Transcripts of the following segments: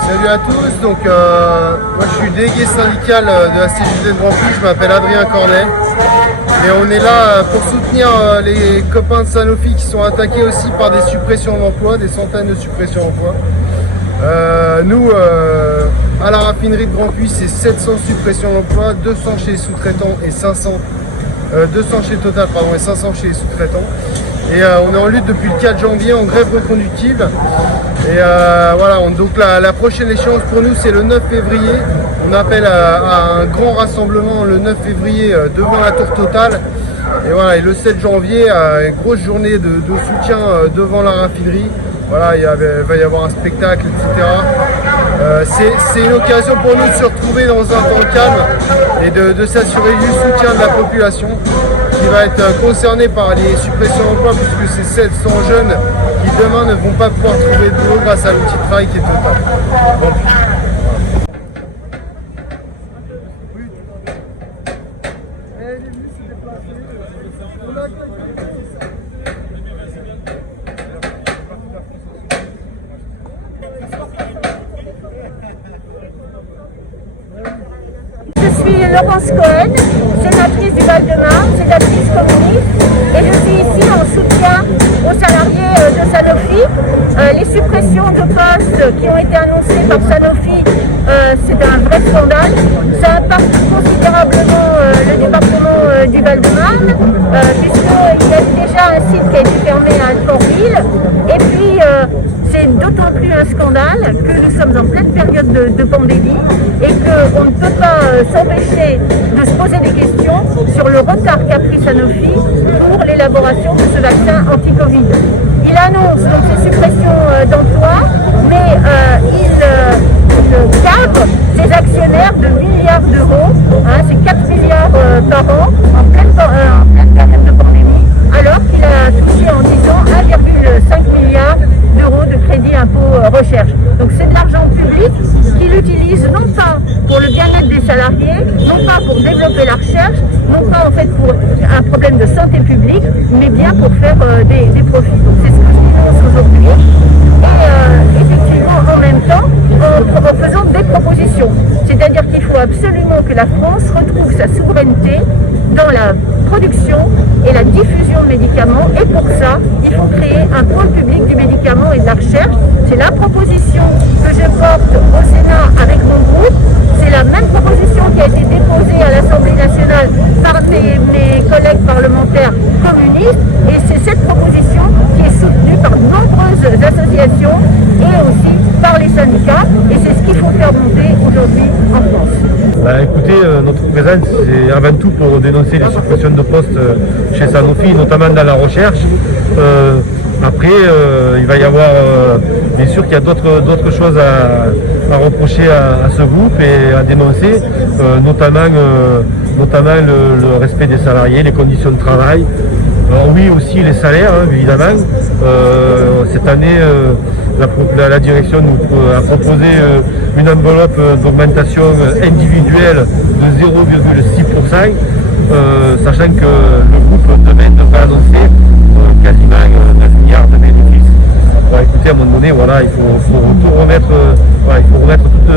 Salut à tous, donc moi je suis délégué syndical de la CGT de Grand Prix, je m'appelle Adrien Cornet et on est là pour soutenir les copains de Sanofi qui sont attaqués aussi par des suppressions d'emplois, des centaines de suppressions d'emplois. Nous, à la raffinerie de Grand Puy, c'est 700 suppressions d'emplois, 200 chez les sous-traitants et 200 chez Total et 500 chez les sous-traitants. Et on est en lutte depuis le 4 janvier en grève reconductible. Et voilà, donc la prochaine échéance pour nous c'est le 9 février. On appelle à un grand rassemblement le 9 février devant la tour Total. Et voilà, et le 7 janvier, une grosse journée de soutien devant la raffinerie. Voilà, il va y avoir un spectacle, etc. C'est une occasion pour nous de se retrouver dans un temps calme et de s'assurer du soutien de la population qui va être concernée par les suppressions d'emplois, puisque c'est 700 jeunes qui demain ne vont pas pouvoir trouver de boulot grâce à l'outil de travail qui est Total. Je suis Laurence Cohen, sénatrice du Val-de-Marne, sénatrice communiste, et je suis ici en soutien aux salariés de Sanofi. Les suppressions de postes qui ont été annoncées par Sanofi, c'est un vrai scandale. Ça impacte considérablement le département du Val-de-Marne, puisqu'il y a déjà un site qui a été fermé à Alfortville. Et puis, c'est d'autant plus un scandale que nous sommes en pleine période de pandémie et qu'on ne peut pas s'empêcher de se poser des questions sur le retard qu'a pris Sanofi pour l'élaboration de ce vaccin anti-Covid. Il annonce donc ces suppressions d'emplois, mais il cave ses actionnaires de milliards d'euros, c'est 4 milliards par an en pleine période de pandémie, alors qu'il a touché en 10 ans 1,5 milliard d'euros de crédit impôt recherche. Donc c'est de l'argent public qu'il utilise non pas pour le bien-être des salariés, non pas pour développer la recherche, non pas en fait pour un problème de santé publique, mais bien pour faire des profits. Donc c'est ce que je dénonce aujourd'hui. Et effectivement en même temps en faisant des propositions. C'est-à-dire qu'il faut absolument que la France retrouve sa souveraineté dans la production et la diffusion de médicaments, et pour ça, il faut créer un pôle public du médicament et de la recherche. C'est la proposition que je porte au Sénat avec mon groupe. C'est la même proposition qui a été déposée à l'Assemblée nationale par mes collègues parlementaires communistes, et c'est cette proposition qui est soutenue par de nombreuses associations et aussi par les syndicats, et c'est ce qu'il faut faire monter aujourd'hui en France. Écoutez, notre présence c'est avant tout pour dénoncer les suppressions de postes chez Sanofi, notamment dans la recherche. Après, il va y avoir, bien sûr qu'il y a d'autres choses à reprocher à ce groupe et à dénoncer, notamment le respect des salariés, les conditions de travail. Alors oui, aussi les salaires, évidemment. Cette année, la direction nous a proposé une enveloppe d'augmentation individuelle de 0,6%, sachant que le groupe demain devrait annoncer quasiment 9 milliards de bénéfices. Bon, écoutez, à un moment donné, voilà, il faut tout remettre, il faut remettre toutes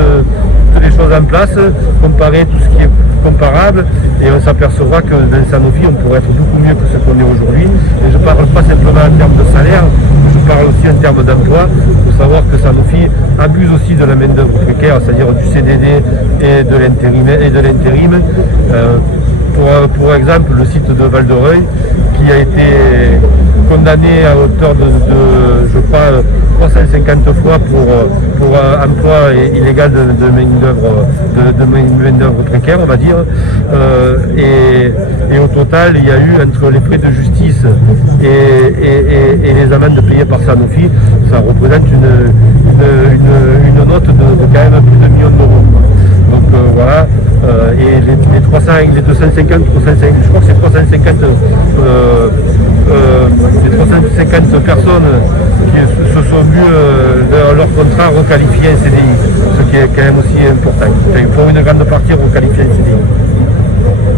les choses en place, comparer tout ce qui est comparable, et on s'apercevra que dans Sanofi on pourrait être beaucoup mieux que ce qu'on est aujourd'hui. Et je ne parle pas simplement en termes de salaire, je parle aussi en termes d'emploi. Il faut savoir que Sanofi abuse aussi de la main d'œuvre précaire, c'est-à-dire du CDD et de l'intérim. Pour exemple, le site de Val-de-Reuil qui a été condamné à hauteur de je crois 350 fois pour emploi illégal de main-d'œuvre précaire, on va dire. Et au total, il y a eu, entre les frais de justice et les amendes payées par Sanofi, ça représente une note de quand même plus de 1 million d'euros. Donc voilà, et les 250, je crois que c'est 350 personnes qui se sont vues leur contrat requalifié en CDI, ce qui est quand même aussi important. Pour une grande partie requalifié en CDI.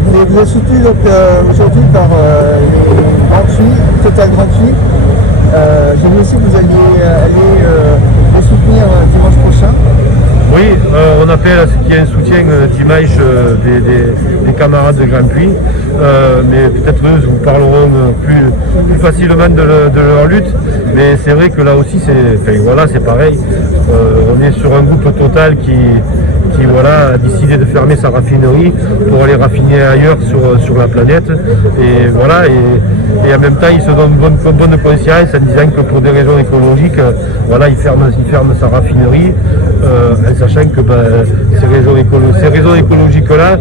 Vous êtes soutenu donc aujourd'hui par Total Grand Puy. J'ai vu aussi que vous alliez aller les soutenir dimanche prochain. Oui, on appelle à ce qu'il y ait un soutien dimanche des camarades de Grand Puy, mais peut-être eux vous parleront plus facilement de leur lutte, mais c'est vrai que là aussi c'est pareil, on est sur un groupe Total qui a décidé de fermer sa raffinerie pour aller raffiner ailleurs sur la planète, et voilà, et en même temps il se donne bonne conscience en disant que pour des raisons écologiques, il ferme sa raffinerie, en sachant que ces raisons écologiques-là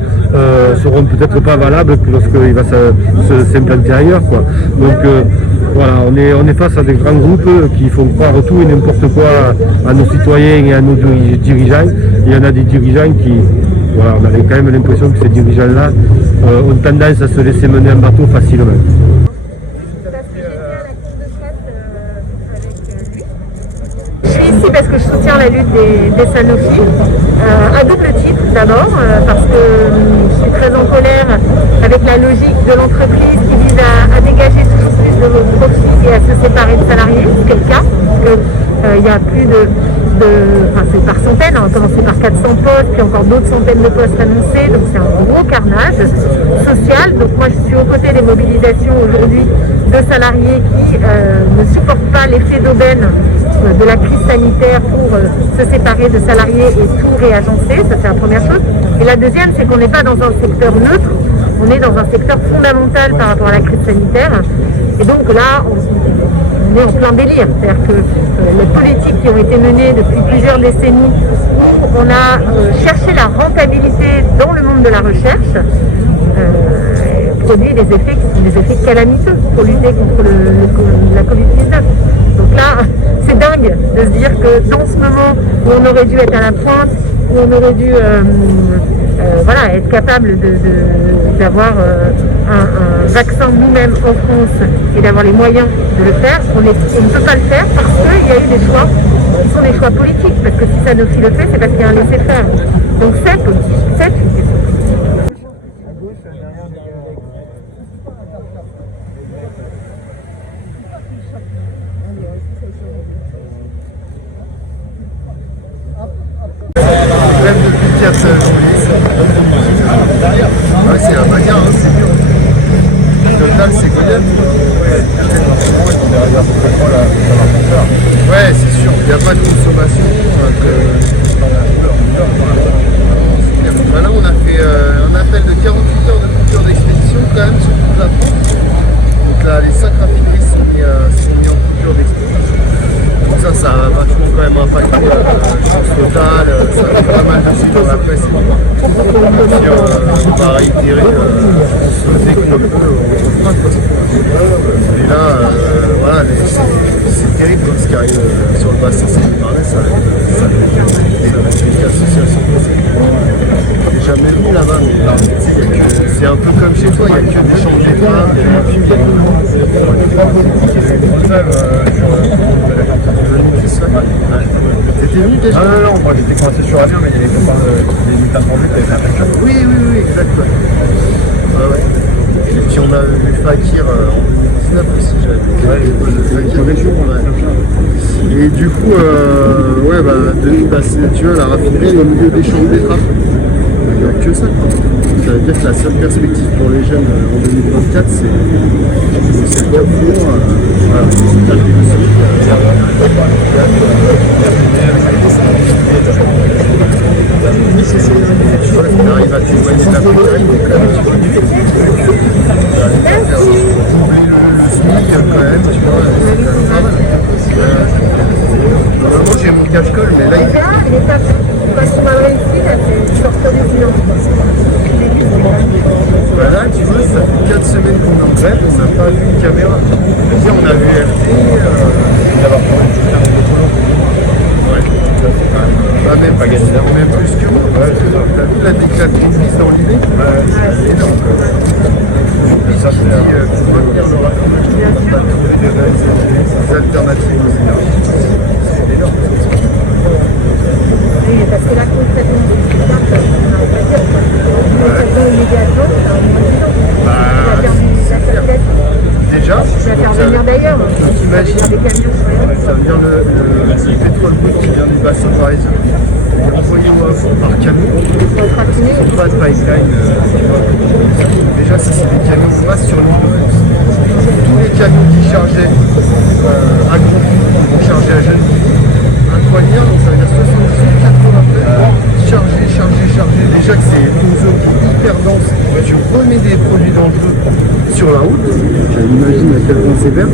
seront peut-être pas valables lorsqu'il va s'implanter ailleurs, quoi. Donc voilà, on est face à des grands groupes qui font croire tout et n'importe quoi à nos citoyens et à nos dirigeants. Il y en a des dirigeants qui, voilà, on avait quand même l'impression que ces dirigeants-là ont tendance à se laisser mener en bateau facilement. Je suis ici parce que je soutiens la lutte des Sanofi, à double titre d'abord, parce que je suis très en colère avec la logique de l'entreprise qui vise à dégager toujours plus de profits et à se séparer de salariés, ce qui est le cas, parce qu'il y a plus c'est par centaines, on a commencé par 400 postes, puis encore d'autres centaines de postes annoncés, donc c'est un gros carnage social. Donc moi je suis aux côtés des mobilisations aujourd'hui de salariés qui ne supportent pas l'effet d'aubaine de la crise sanitaire pour se séparer de salariés et tout réagencer, ça c'est la première chose. Et la deuxième, c'est qu'on n'est pas dans un secteur neutre, on est dans un secteur fondamental par rapport à la crise sanitaire. Et donc là, on est en plein délire. C'est-à-dire que les politiques qui ont été menées depuis plusieurs décennies, où on a cherché la rentabilité dans le monde de la recherche, produit des effets qui sont des effets calamiteux pour lutter contre la Covid-19. Donc là, c'est dingue de se dire que dans ce moment où on aurait dû être à la pointe, où on aurait dû être capable d'avoir un vaccin nous-mêmes en France et d'avoir les moyens de le faire, on ne peut pas le faire parce qu'il y a eu des choix qui sont des choix politiques. Parce que si Sanofi le fait, c'est parce qu'il y a un laisser-faire. Donc c'est politique, c'est une question. Même depuis 4 c'est la bagarre, hein, c'est dur. Total, c'est Godem. Ouais, c'est sûr, il n'y a pas de consommation. Là, on a fait un appel de 48 heures de coupure d'expédition quand même sur toute la France. Donc là, les 5 raffineries sont mis en coupure d'expédition. Donc ça a vachement quand même impacté Total, ça a fait pas mal de sites dans la presse et puis on va réitérer dès qu'on peut, on fera quoi. Et là, voilà, c'est terrible ce qui arrive sur le bassin sénégalais, ça fait des associations. J'ai jamais vu là-bas, mais c'est un peu comme chez toi, il n'y a que des chambres d'état. T'étais venu déjà? Non, moi j'étais coincé sur l'avion, mais il y avait des minutes attendues qui avaient fait un pêcheur. Oui, exactement. Ouais. Et puis on a vu Fakir en 2019 aussi, j'avais vu. Et du coup, tu vois, la raffinerie est au milieu des champs de betterave. Il n'y a que ça, quoi. Ça veut dire que la seule perspective pour les jeunes en 2024, c'est le Carrefour. Tu vois, on arrive à témoigner de la précarité quand même. Doubler le SMIC quand même, tu vois. Normalement j'ai mon cache-colle, mais là il est pas. Quand tu m'as réussi, tu sortir du bilan. Là, tu vois, ça fait 4 semaines qu'on est en grève, on n'a pas vu une caméra. C'est-à-dire, on a vu RT, d'avoir trouvé une petite carte de polo. Ouais. Même plus que moi. T'as vu la déclatrice dans l'idée? Elle est énorme. Ça, je dis, pour revenir le rapport, on n'a pas trouvé des alternatives aux énergies. C'est énorme. Oui, parce que la concession de on n'a pas dire que immédiatement, ça a moins de 10 ans. Déjà, tu vas faire venir d'ailleurs. t'imagines continuer. Pas de pipeline. Déjà, si c'est des camions de masse sur l'île, tous les camions qui chargeaient à Grandpuits vont charger à Genève, à Coignard, donc ça veut dire 78-80 charger. Déjà que c'est une zone qui est hyper dense, tu remets des produits dangereux sur la route, j'imagine à quel point c'est vert,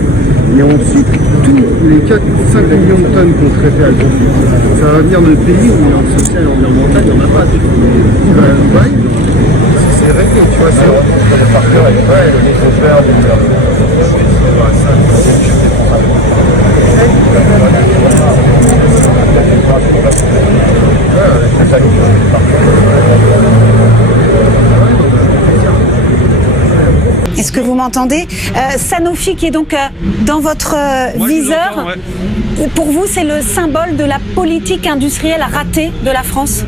et ensuite tous les 4-5 millions de tonnes qu'on traitait à Grandpuits, ça va venir de pays où en social et environnemental, il n'y en a pas. Il va à Dubaï, c'est réglé, tu vois, c'est Le parcours avec les chauffeurs, Est-ce que vous m'entendez? Sanofi qui est donc dans votre viseur. Pour vous, c'est le symbole de la politique industrielle ratée de la France?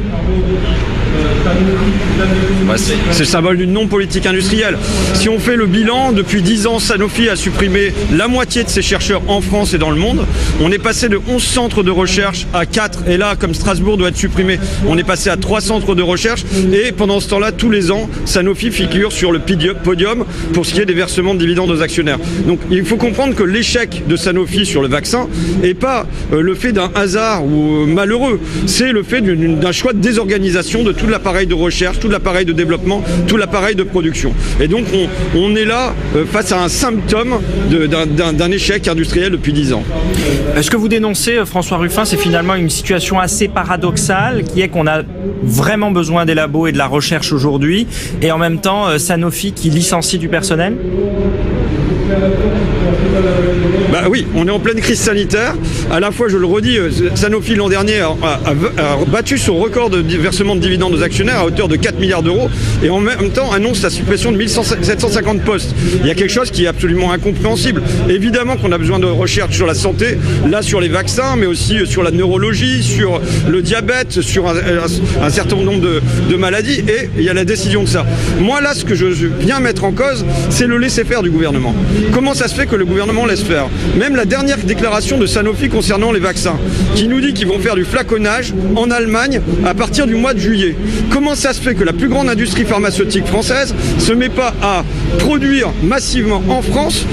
C'est le symbole d'une non-politique industrielle. Si on fait le bilan, depuis 10 ans, Sanofi a supprimé la moitié de ses chercheurs en France et dans le monde. On est passé de 11 centres de recherche à 4. Et là, comme Strasbourg doit être supprimé, on est passé à 3 centres de recherche. Et pendant ce temps-là, tous les ans, Sanofi figure sur le podium pour ce qui est des versements de dividendes aux actionnaires. Donc il faut comprendre que l'échec de Sanofi sur le vaccin n'est pas le fait d'un hasard ou malheureux. C'est le fait d'un choix de désorganisation de tout l'appareil de recherche, tout l'appareil de développement, tout l'appareil de production. Et donc on est là face à un symptôme d'un échec industriel depuis 10 ans. Ce que vous dénoncez, François Ruffin, c'est finalement une situation assez paradoxale qui est qu'on a vraiment besoin des labos et de la recherche aujourd'hui et en même temps Sanofi qui licencie du personnel? Bah oui, on est en pleine crise sanitaire. À la fois, je le redis, Sanofi l'an dernier a battu son record de versement de dividendes aux actionnaires à hauteur de 4 milliards d'euros et en même temps annonce la suppression de 750 postes. Il y a quelque chose qui est absolument incompréhensible. Évidemment qu'on a besoin de recherche sur la santé, là sur les vaccins, mais aussi sur la neurologie, sur le diabète, sur un certain nombre de maladies et il y a la décision de ça. Moi là, ce que je viens mettre en cause, c'est le laisser-faire du gouvernement. Comment ça se fait que le gouvernement laisse faire? Même la dernière déclaration de Sanofi concernant les vaccins, qui nous dit qu'ils vont faire du flaconnage en Allemagne à partir du mois de juillet. Comment ça se fait que la plus grande industrie pharmaceutique française se met pas à produire massivement en France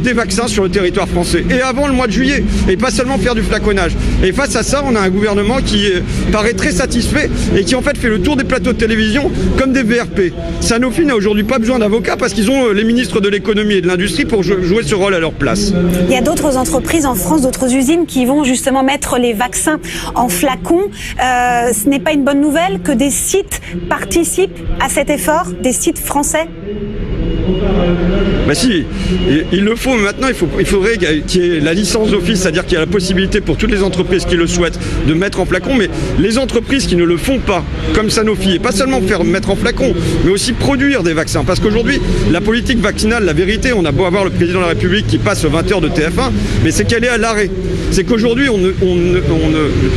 des vaccins sur le territoire français et avant le mois de juillet et pas seulement faire du flaconnage? Et face à ça, on a un gouvernement qui paraît très satisfait et qui en fait fait le tour des plateaux de télévision comme des VRP. Sanofi n'a aujourd'hui pas besoin d'avocats parce qu'ils ont les ministres de l'économie et de l'industrie pour jouer ce rôle à leur place. Il y a d'autres entreprises en France, d'autres usines qui vont justement mettre les vaccins en flacons. Ce n'est pas une bonne nouvelle que des sites participent à cet effort, des sites français? Bah si, il le faut, mais maintenant il faudrait qu'il y ait la licence d'office, c'est-à-dire qu'il y a la possibilité pour toutes les entreprises qui le souhaitent de mettre en flacon, mais les entreprises qui ne le font pas, comme Sanofi, et pas seulement faire mettre en flacon, mais aussi produire des vaccins. Parce qu'aujourd'hui, la politique vaccinale, la vérité, on a beau avoir le président de la République qui passe aux 20h de TF1, mais c'est qu'elle est à l'arrêt. C'est qu'aujourd'hui, on ne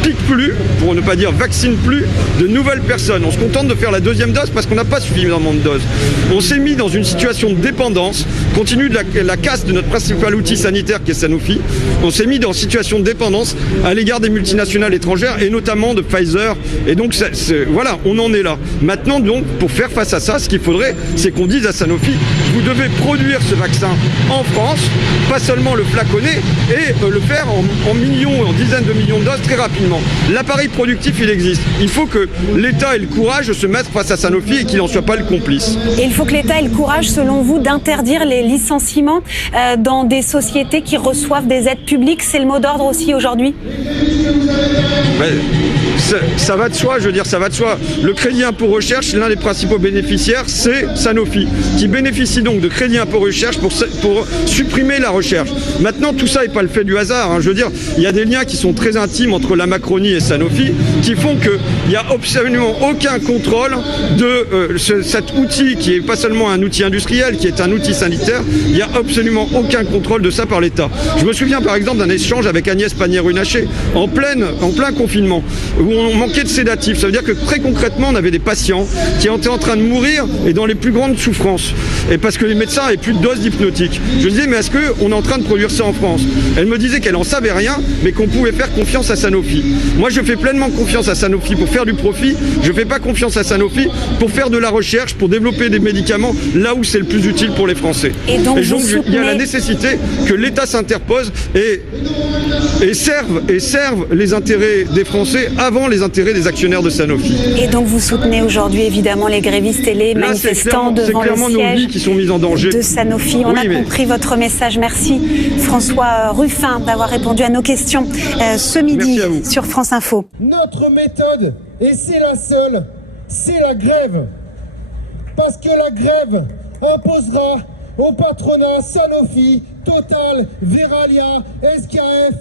pique plus, pour ne pas dire vaccine plus, de nouvelles personnes. On se contente de faire la deuxième dose parce qu'on n'a pas suffisamment de doses. On s'est mis dans une situation de dépendance, continue de la casse de notre principal outil sanitaire qui est Sanofi. On s'est mis dans une situation de dépendance à l'égard des multinationales étrangères et notamment de Pfizer. Et donc voilà, on en est là. Maintenant donc, pour faire face à ça, ce qu'il faudrait, c'est qu'on dise à Sanofi, vous devez produire ce vaccin en France, pas seulement le flaconner et le faire en millions, en dizaines de millions de doses très rapidement. L'appareil productif, il existe. Il faut que l'État ait le courage de se mettre face à Sanofi et qu'il n'en soit pas le complice. Et il faut que l'État ait le courage, selon vous, d'interdire les licenciements dans des sociétés qui reçoivent des aides publiques. C'est le mot d'ordre aussi aujourd'hui? Ça va de soi, je veux dire, ça va de soi. Le crédit impôt recherche, l'un des principaux bénéficiaires, c'est Sanofi, qui bénéficie donc de crédit impôt recherche pour supprimer la recherche. Maintenant, tout ça n'est pas le fait du hasard. Je veux dire, il y a des liens qui sont très intimes entre la Macronie et Sanofi, qui font qu'il n'y a absolument aucun contrôle de cet outil, qui n'est pas seulement un outil industriel, qui est un outil sanitaire. Il n'y a absolument aucun contrôle de ça par l'État. Je me souviens par exemple d'un échange avec Agnès Pannier-Runacher en plein confinement, où on manquait de sédatifs. Ça veut dire que très concrètement, on avait des patients qui étaient en train de mourir et dans les plus grandes souffrances. Et parce que les médecins n'avaient plus de doses d'hypnotique. Je disais, mais est-ce qu'on est en train de produire ça en France? Elle me disait qu'elle n'en savait rien, mais qu'on pouvait faire confiance à Sanofi. Moi, je fais pleinement confiance à Sanofi pour faire du profit. Je ne fais pas confiance à Sanofi pour faire de la recherche, pour développer des médicaments là où c'est le plus utile pour les Français. Et donc il y a la nécessité que l'État s'interpose et serve les intérêts des Français avant les intérêts des actionnaires de Sanofi. Et donc vous soutenez aujourd'hui évidemment les grévistes et les manifestants devant le siège nos vies qui sont mises en danger. De Sanofi. On a compris votre message. Merci François Ruffin d'avoir répondu à nos questions ce midi sur France Info. Notre méthode, et c'est la seule, c'est la grève. Parce que la grève imposera au patronat Sanofi, Total, Veralia, SKF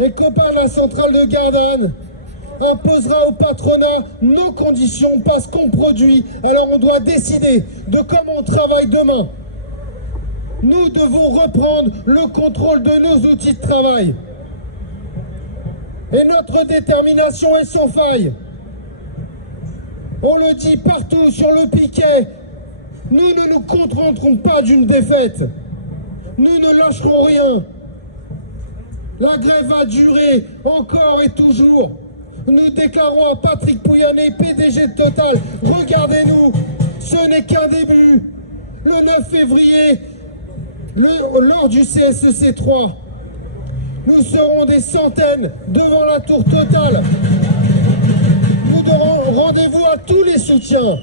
et copains de la centrale de Gardanne, imposera au patronat nos conditions parce qu'on produit. Alors on doit décider de comment on travaille demain. Nous devons reprendre le contrôle de nos outils de travail. Et notre détermination est sans faille. On le dit partout sur le piquet. Nous ne nous contenterons pas d'une défaite. Nous ne lâcherons rien. La grève va durer encore et toujours. Nous déclarons à Patrick Pouyanné, PDG de Total, regardez-nous, ce n'est qu'un début. Le 9 février, lors du CSEC 3, nous serons des centaines devant la tour Total. Nous donnerons rendez-vous à tous les soutiens.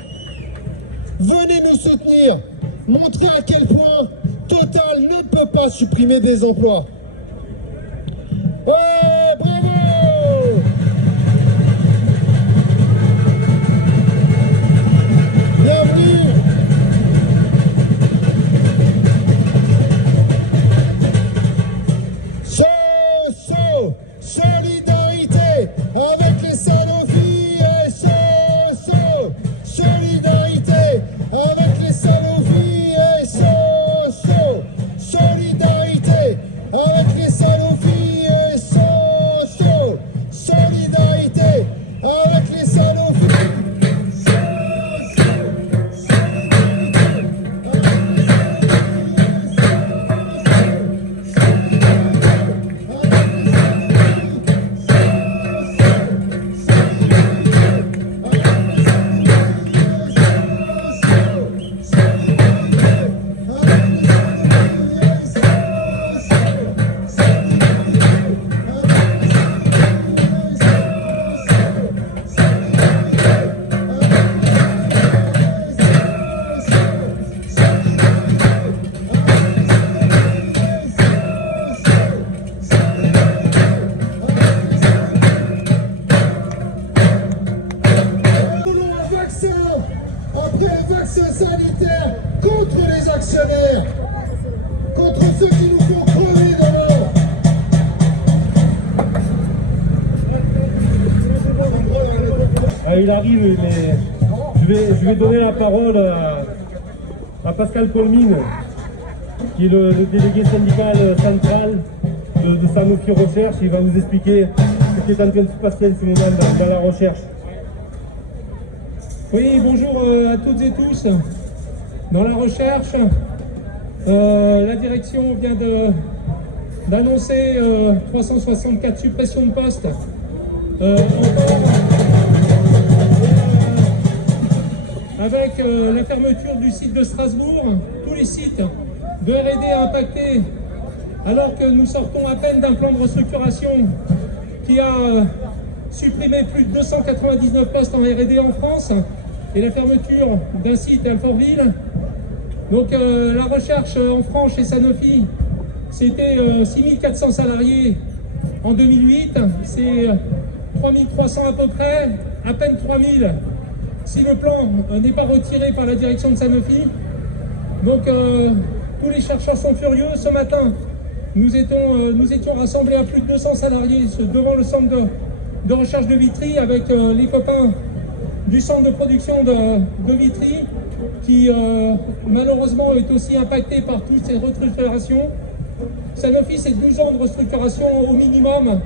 Venez nous soutenir, montrer à quel point Total ne peut pas supprimer des emplois. Ouais, bravo! Bienvenue! Solidarité avec les Sanofi et solidarité avec les Sanofi et solidarité avec les Sanofi et solidarité avec les Sanofi. Après le vaccin sanitaire contre les actionnaires, contre ceux qui nous font crever demain. Il arrive, mais je vais donner la parole à Pascal Colmine, qui est le délégué syndical central de Sanofi Recherche. Il va nous expliquer ce qui est en train de se passer en ce moment dans la recherche. Oui, bonjour à toutes et tous. Dans la recherche, la direction vient d'annoncer 364 suppressions de postes. Avec la fermeture du site de Strasbourg, tous les sites de R&D impactés, alors que nous sortons à peine d'un plan de restructuration qui a supprimé plus de 299 postes en R&D en France, et la fermeture d'un site à Alfortville. Donc la recherche en France chez Sanofi, c'était 6400 salariés en 2008, c'est 3300 à peu près, à peine 3000 si le plan n'est pas retiré par la direction de Sanofi. Donc tous les chercheurs sont furieux. Ce matin, nous étions rassemblés à plus de 200 salariés devant le centre de recherche de Vitry avec les copains du centre de production de Vitry qui malheureusement est aussi impacté par toutes ces restructurations. Sanofi, c'est 12 ans de restructuration au minimum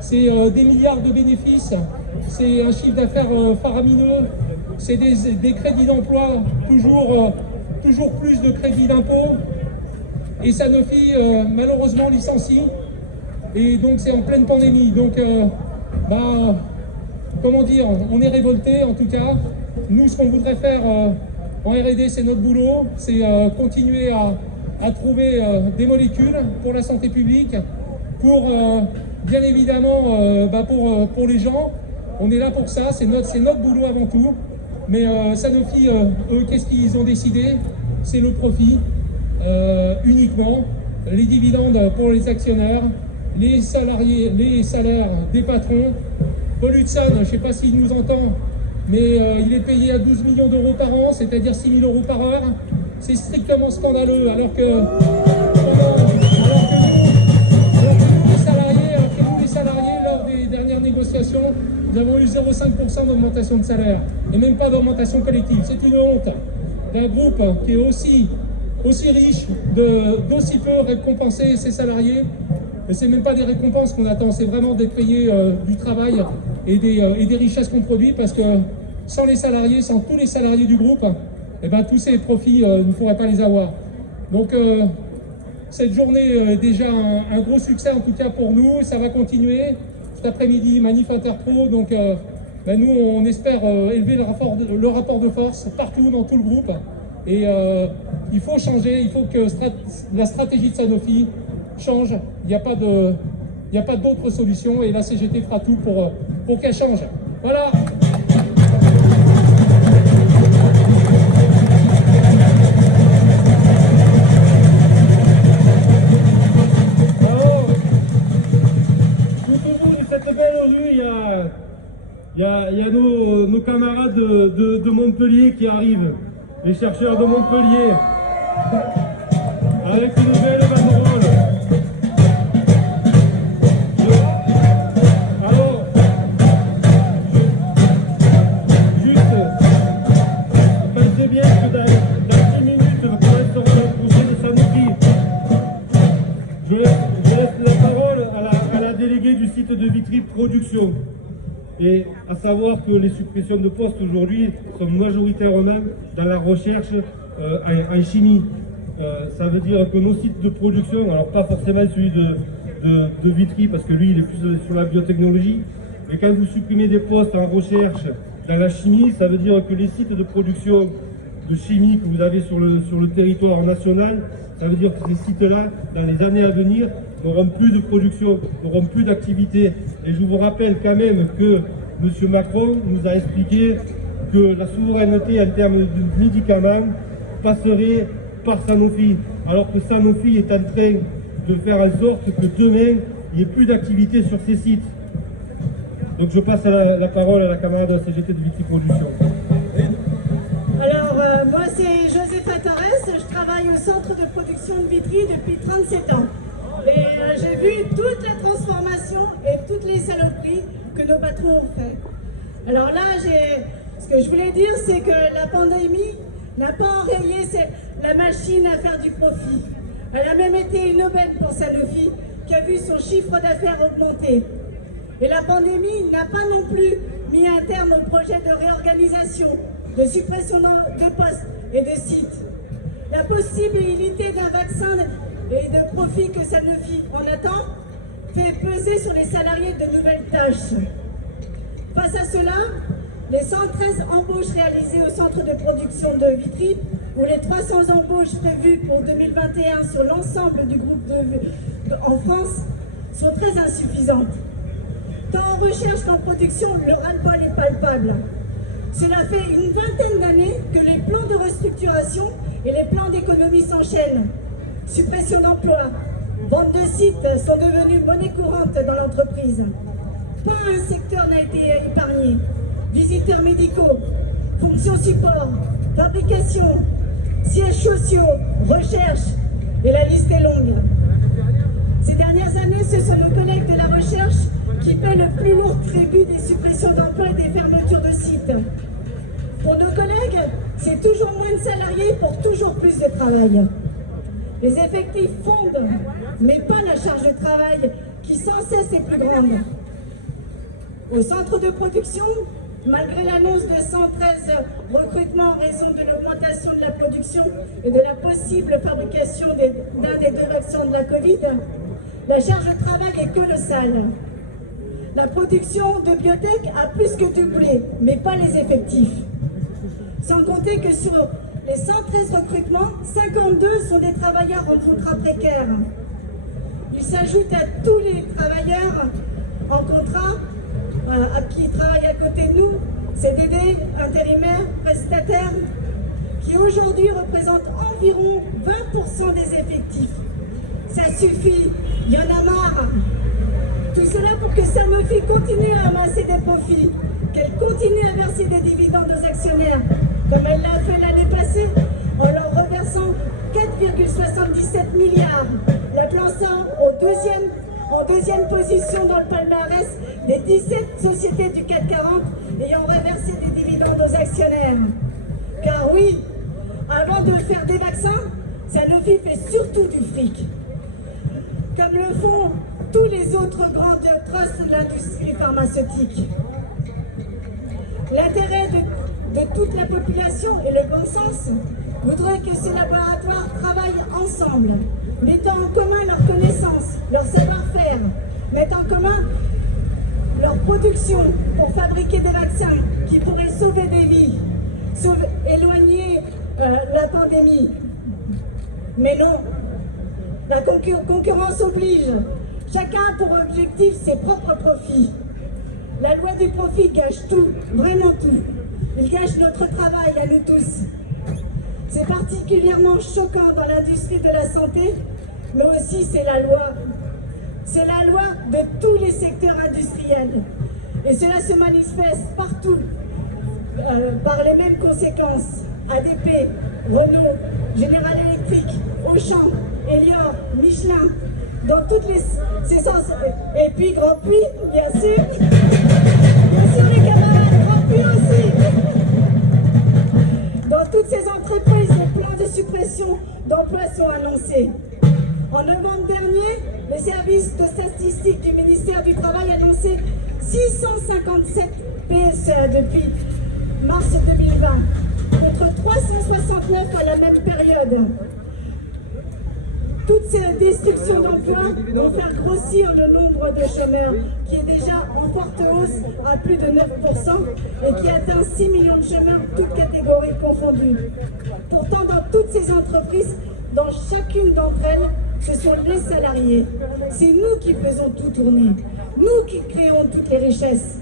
c'est des milliards de bénéfices, c'est un chiffre d'affaires faramineux, c'est des crédits d'emploi, toujours plus de crédits d'impôt. Et Sanofi, malheureusement, licencie. Et donc, c'est en pleine pandémie. Donc, comment dire, on est révoltés, en tout cas. Nous, ce qu'on voudrait faire en R&D, c'est notre boulot. C'est continuer à trouver des molécules pour la santé publique, pour, bien évidemment, pour les gens. On est là pour ça, c'est notre boulot avant tout. Mais Sanofi, eux, qu'est-ce qu'ils ont décidé? C'est le profit. Uniquement, les dividendes pour les actionnaires, les salariés, les salaires des patrons. Paul Hudson, je ne sais pas s'il nous entend, mais il est payé à 12 millions d'euros par an, c'est-à-dire 6 000 euros par heure. C'est strictement scandaleux, alors que nous, les salariés, lors des dernières négociations, nous avons eu 0,5% d'augmentation de salaire, et même pas d'augmentation collective. C'est une honte d'un groupe qui est aussi riche, d'aussi peu récompenser ses salariés. Mais ce n'est même pas des récompenses qu'on attend, c'est vraiment d'être payé du travail et des richesses qu'on produit, parce que sans les salariés, sans tous les salariés du groupe, eh ben, tous ces profits ne pourraient pas les avoir. Donc cette journée est déjà un gros succès, en tout cas pour nous, ça va continuer. Cet après-midi, Manif Interpro, donc nous on espère élever le rapport de force partout dans tout le groupe. Et il faut changer, il faut que la stratégie de Sanofi change. Il n'y a pas d'autre solution, et la CGT fera tout pour qu'elle change. Voilà. Alors, tout au bout de cette belle rue, il y a nos camarades de Montpellier qui arrivent. Les chercheurs de Montpellier, avec une nouvelle banderole. Alors, juste, pensez bien que dans 10 minutes, vous commencerons le projet de Sanofi. Je laisse la parole à la déléguée du site de Vitry Production. Et à savoir que les suppressions de postes aujourd'hui sont majoritairement dans la recherche en chimie. Ça veut dire que nos sites de production, alors pas forcément celui de Vitry, parce que lui il est plus sur la biotechnologie, mais quand vous supprimez des postes en recherche dans la chimie, ça veut dire que les sites de production de chimie que vous avez sur le territoire national, ça veut dire que ces sites-là, dans les années à venir, n'auront plus de production, n'auront plus d'activité. Et je vous rappelle quand même que M. Macron nous a expliqué que la souveraineté en termes de médicaments passerait par Sanofi, alors que Sanofi est en train de faire en sorte que demain, il n'y ait plus d'activité sur ces sites. Donc je passe la parole à la camarade de la CGT de Vitry Production. Alors, moi c'est Josepha Torres, je travaille au centre de production de Vitry depuis 37 ans. Et j'ai vu toute la transformation et toutes les saloperies que nos patrons ont fait. Alors là, ce que je voulais dire, c'est que la pandémie n'a pas enrayé la machine à faire du profit. Elle a même été une aubaine pour Sanofi, qui a vu son chiffre d'affaires augmenter. Et la pandémie n'a pas non plus mis un terme au projet de réorganisation, de suppression de postes et de sites. La possibilité d'un vaccin et de profit que Sanofi en attend fait peser sur les salariés de nouvelles tâches. Face à cela, les 113 embauches réalisées au centre de production de Vitry, ou les 300 embauches prévues pour 2021 sur l'ensemble du groupe en France, sont très insuffisantes. Tant en recherche qu'en production, le ras-le-bol est palpable. Cela fait une vingtaine d'années que les plans de restructuration et les plans d'économie s'enchaînent. Suppression d'emplois, vente de sites sont devenues monnaie courante dans l'entreprise. Pas un secteur n'a été épargné. Visiteurs médicaux, fonctions support, fabrication, sièges sociaux, recherche, et la liste est longue. Ces dernières années, ce sont nos collègues de la recherche qui paient le plus lourd tribut des suppressions d'emplois et des fermetures de sites. Pour nos collègues, c'est toujours moins de salariés pour toujours plus de travail. Les effectifs fondent, mais pas la charge de travail qui sans cesse est plus grande. Au centre de production, malgré l'annonce de 113 recrutements en raison de l'augmentation de la production et de la possible fabrication d'un des 2 vaccins de la Covid, la charge de travail est colossale. La production de biotech a plus que doublé, mais pas les effectifs. Sans compter que sur les 113 recrutements, 52 sont des travailleurs en contrat précaire. Il s'ajoute à tous les travailleurs en contrat qui travaillent à côté de nous, CDD, intérimaires, prestataires, qui aujourd'hui représentent environ 20% des effectifs. Ça suffit, il y en a marre. Tout cela pour que Sanofi continue à amasser des profits, qu'elle continue à verser des dividendes aux actionnaires, comme elle l'a fait l'année passée, en leur reversant 4,77 milliards, la plaçant en deuxième position dans le palmarès des 17 sociétés du CAC 40 ayant reversé des dividendes aux actionnaires. Car oui, avant de faire des vaccins, Sanofi fait surtout du fric, comme le font tous les autres grands trusts de l'industrie pharmaceutique. L'intérêt de toute la population et le bon sens voudrait que ces laboratoires travaillent ensemble, mettant en commun leurs connaissances, leur savoir-faire, mettent en commun leur production pour fabriquer des vaccins qui pourraient sauver des vies, éloigner la pandémie. Mais non, la concurrence oblige. Chacun a pour objectif ses propres profits. La loi du profit gâche tout, vraiment tout. Il gâche notre travail à nous tous. C'est particulièrement choquant dans l'industrie de la santé, mais aussi c'est la loi. C'est la loi de tous les secteurs industriels. Et cela se manifeste partout par les mêmes conséquences. ADP, Renault, General Electric, Auchan, Elior, Michelin, dans toutes les et puis Grand Puy, bien sûr. Bien sûr les camarades, Grand Puy aussi. Dans toutes ces entreprises, les plans de suppression d'emplois sont annoncés. En novembre dernier, le service de statistique du ministère du Travail a annoncé 657 PSE depuis mars 2020, contre 369 à la même période. Toutes ces destructions d'emplois vont faire grossir le nombre de chômeurs, qui est déjà en forte hausse à plus de 9% et qui atteint 6 millions de chômeurs, toutes catégories confondues. Pourtant, dans toutes ces entreprises, dans chacune d'entre elles, ce sont les salariés. C'est nous qui faisons tout tourner, nous qui créons toutes les richesses.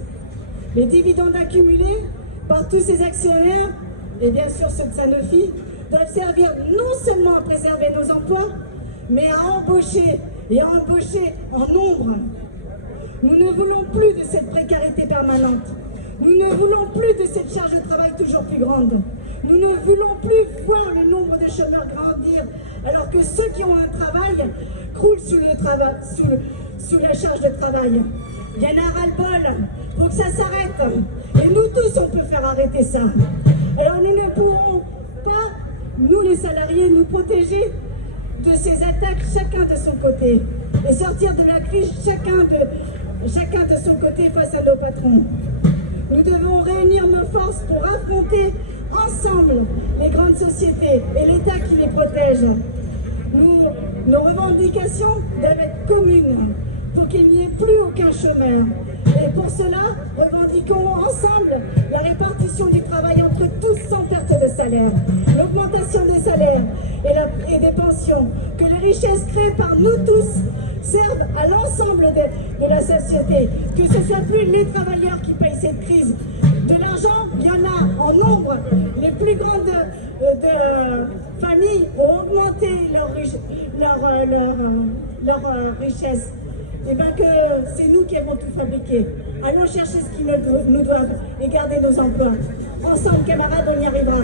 Les dividendes accumulés par tous ces actionnaires, et bien sûr ceux de Sanofi, doivent servir non seulement à préserver nos emplois, mais à embaucher, et à embaucher en nombre. Nous ne voulons plus de cette précarité permanente. Nous ne voulons plus de cette charge de travail toujours plus grande. Nous ne voulons plus voir le nombre de chômeurs grandir, alors que ceux qui ont un travail croulent sous la charge de travail. Il y en a ras-le-bol, il faut que ça s'arrête. Et nous tous, on peut faire arrêter ça. Alors nous ne pourrons pas, nous les salariés, nous protéger de ces attaques, chacun de son côté, et sortir de la crise chacun de son côté face à nos patrons. Nous devons réunir nos forces pour affronter ensemble les grandes sociétés et l'État qui les protège. Nos revendications doivent être communes pour qu'il n'y ait plus aucun chômeur. Et pour cela, revendiquons ensemble la répartition du travail entre tous sans perte de salaire, l'augmentation des salaires et des pensions, que les richesses créées par nous tous servent à l'ensemble de la société, que ce ne soit plus les travailleurs qui payent cette crise. De l'argent, il y en a en nombre. Les plus grandes familles ont augmenté leur richesse. Et bien que c'est nous qui avons tout fabriqué. Allons chercher ce qui nous doivent et garder nos emplois. Ensemble, camarades, on y arrivera.